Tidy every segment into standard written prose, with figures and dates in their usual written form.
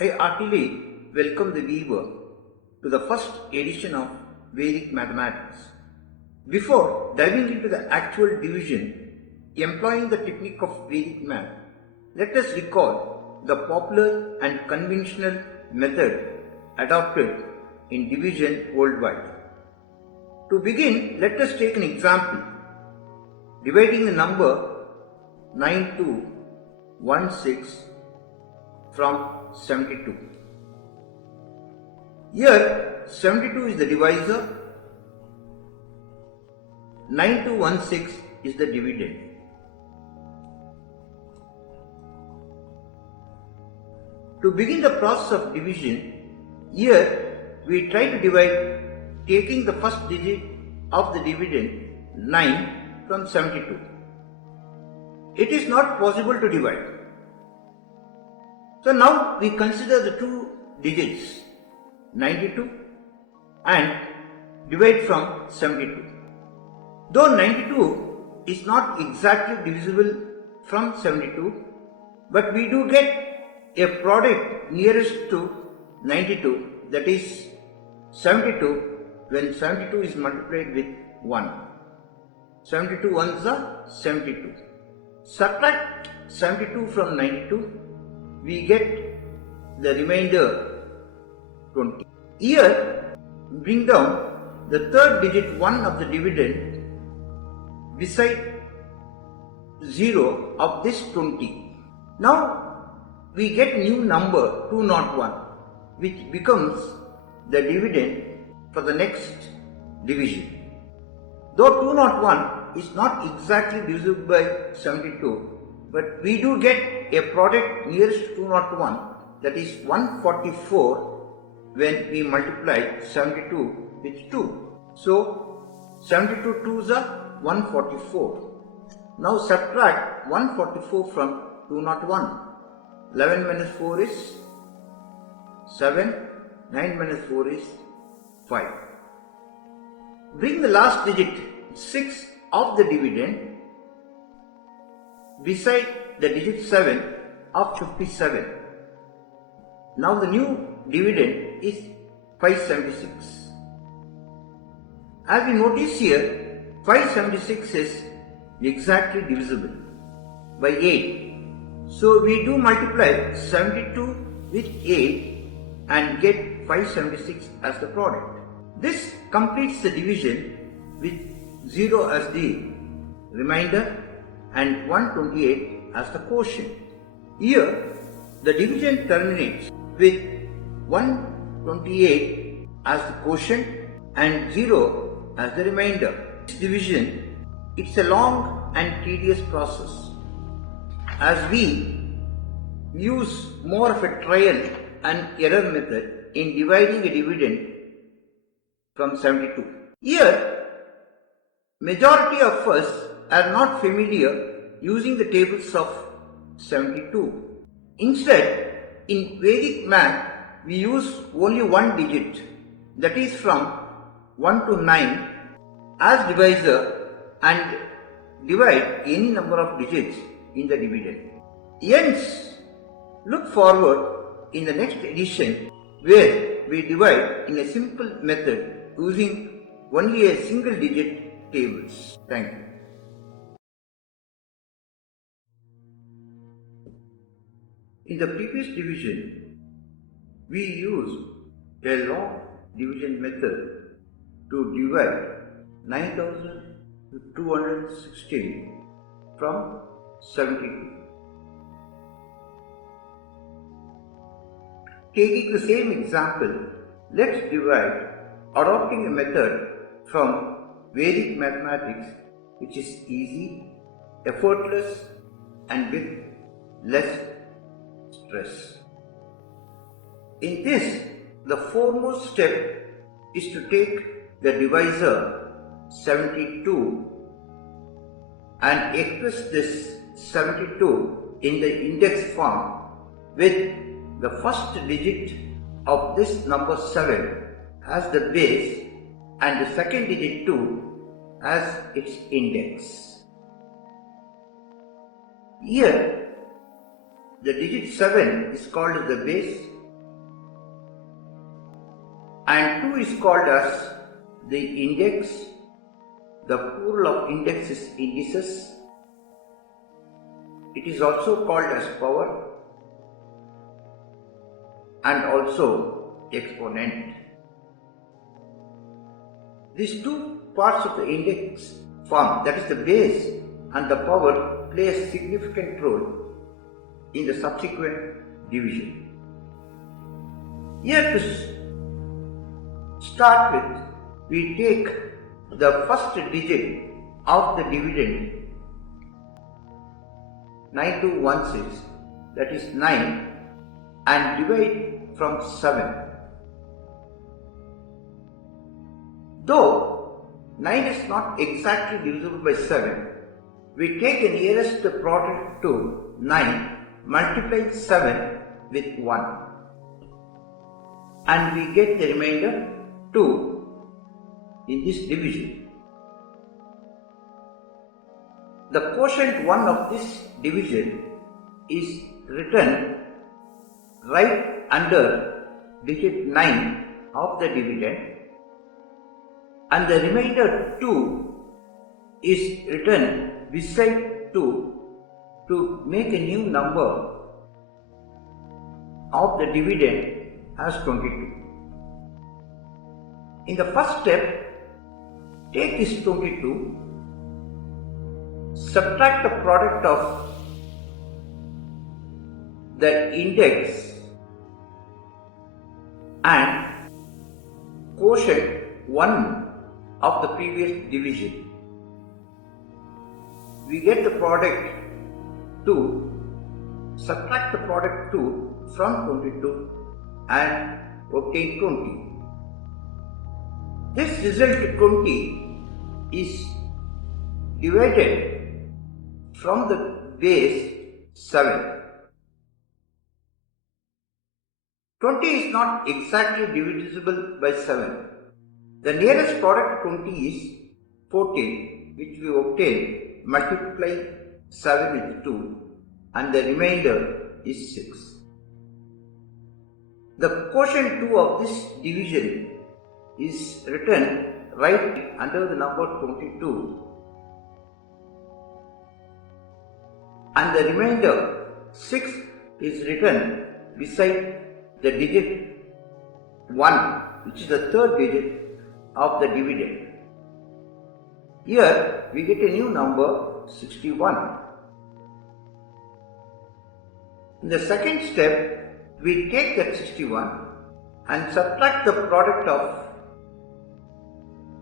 I heartily welcome the viewer to the first edition of Vedic Mathematics. Before diving into the actual division, employing the technique of Vedic math, let us recall the popular and conventional method adopted in division worldwide. To begin, let us take an example, dividing the number 9216 from 72. Here 72 is the divisor, 9216 is the dividend. To begin the process of division, here we try to divide taking the first digit of the dividend 9 from 72. It is not possible to divide. So now we consider the two digits 92 and divide from 72. Though 92 is not exactly divisible from 72, but we do get a product nearest to 92, that is 72 when 72 is multiplied with 1. 72 ones are 72. Subtract 72 from 92, we get the remainder 20. Here, bring down the third digit 1 of the dividend beside 0 of this 20. Now, we get new number 201, which becomes the dividend for the next division. Though 201 is not exactly divisible by 72, but we do get a product nearest to 201, that is 144 when we multiply 72 with 2. So 72 2s are 144. Now subtract 144 from 201. 11 minus 4 is 7, 9 minus 4 is 5. Bring the last digit 6 of the dividend beside the digit 7 of 57. Now the new dividend is 576. As we notice here, 576 is exactly divisible by 8. So we do multiply 72 with 8 and get 576 as the product. This completes the division with 0 as the remainder and 128 as the quotient. Here the division terminates with 128 as the quotient and 0 as the remainder. This division, it's a long and tedious process, as we use more of a trial and error method in dividing a dividend from 72. Here, majority of us are not familiar using the tables of 72. Instead, in Vedic math, we use only one digit, that is from 1 to 9 as divisor and divide any number of digits in the dividend. Hence, look forward in the next edition where we divide in a simple method using only a single digit tables. Thank you. In the previous division, we used a long division method to divide 9216 from 72. Taking the same example, let's divide adopting a method from Vedic Mathematics, which is easy, effortless and with less stress. In this, the foremost step is to take the divisor 72 and express this 72 in the index form with the first digit of this number 7 as the base and the second digit 2 as its index. Here, the digit 7 is called as the base and 2 is called as the index. The plural of index is indices. It is also called as power and also exponent. These two parts of the index form, that is the base and the power, play a significant role in the subsequent division. Here to start with, we take the first digit of the dividend 9216, that is 9, and divide from 7. Though 9 is not exactly divisible by 7, we take the nearest product to 9, multiply 7 with 1, and we get the remainder 2 in this division. The quotient 1 of this division is written right under digit 9 of the dividend, and the remainder 2 is written beside 2 to make a new number of the dividend as 22. In the first step, take this 22, subtract the product of the index and quotient 1 of the previous division. We get the product 2, subtract the product 2 from 22 and obtain 20. This result 20 is divided from the base 7. 20 is not exactly divisible by 7. The nearest product 20 is 14, which we obtain multiply 7 with 2, and the remainder is 6. The quotient 2 of this division is written right under the number 22, and the remainder 6 is written beside the digit 1, which is the third digit of the dividend. Here we get a new number 61. In the second step, we take that 61 and subtract the product of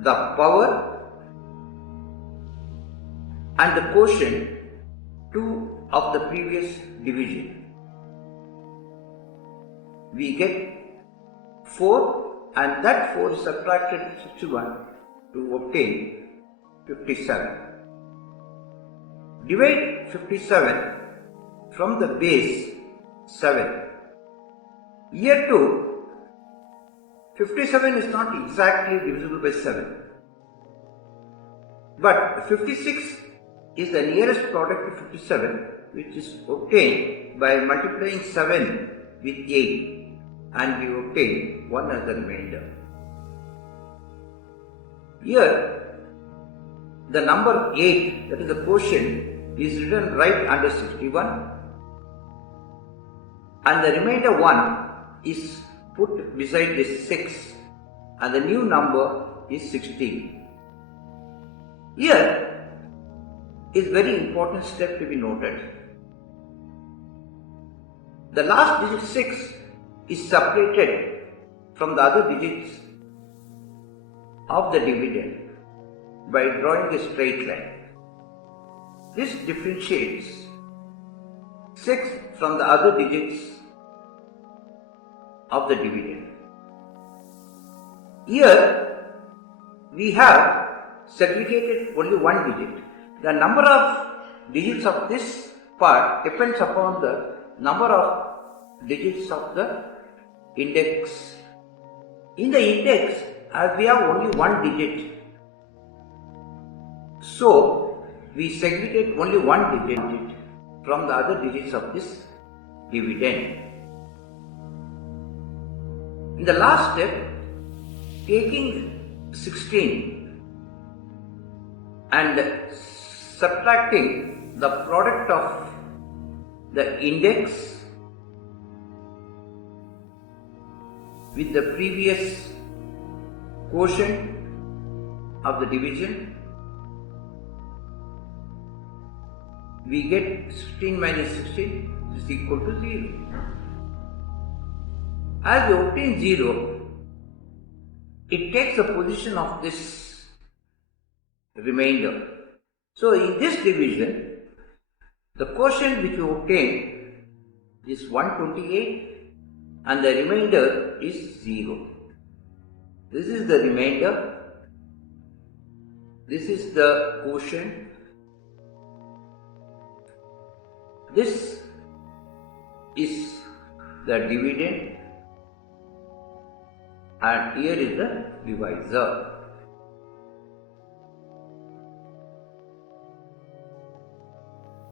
the power and the quotient 2 of the previous division. We get 4, and that 4 is subtracted 61 to obtain 57. Divide 57 from the base 7. Here too, 57 is not exactly divisible by 7, but 56 is the nearest product to 57, which is obtained by multiplying 7 with 8, and we obtain 1 as the remainder. Here, the number 8, that is the quotient, is written right under 61, and the remainder 1 is put beside this 6, and the new number is 16. Here is very important step to be noted. The last digit 6 is separated from the other digits of the dividend by drawing a straight line. This differentiates 6 from the other digits of the dividend. Here we have segregated only one digit. The number of digits of this part depends upon the number of digits of the index. In the index, as we have only one digit, so we segregate only one digit from the other digits of this dividend. In the last step, taking 16 and subtracting the product of the index with the previous quotient of the division, we get 16 minus 16 is equal to 0. As we obtain 0, it takes the position of this remainder. So in this division, the quotient which we obtain is 128 and the remainder is 0. This is the remainder, this is the quotient, this is the dividend, and here is the divisor.